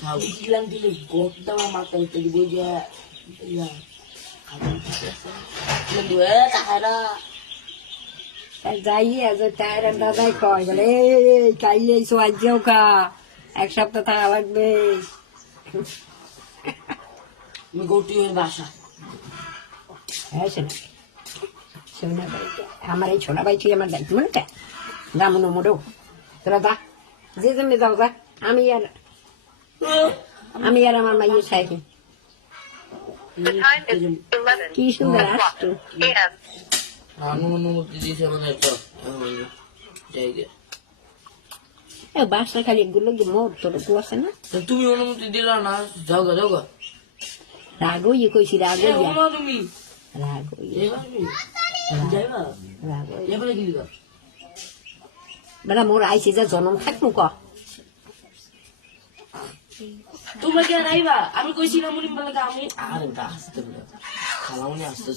Bilang dili goda mamatay tadi boja. Iya. Kedua Sahara. যাইয়ে আছে তার দাদাই কয় বলে কাইলে সোয়াজেও খা এক সপ্তাহ থাকা লাগবে Mi goti এর বাসা। হ্যাঁ শোনা শোনা বাড়িতে আমার এই ছোনা ভাই তুই আমার দায়িত্ব মনে কে রামনো মোড়ো তোরা যা যে জমে যাও যা আমি আর আমার মাইয়ে খাইছি কি সুন্দর আসতো অনুমতি দিয়েছে মানে তো জায়গা বাসা খালি এগুলো কি মোর তোর আছে না তুমি অনুমতি দিলা না যাও গা রাগো ইয়ে কইছি রাগো তুমি রাগো যাইবা রাগো এবারে কি লিখা বেলা মোর আইসি যা জন্ম থাকবো ক তোমরা কে রাইবা আমি কইছিলাম মুনি বলে আমি আরে আসতে বলে খালামনি আসতে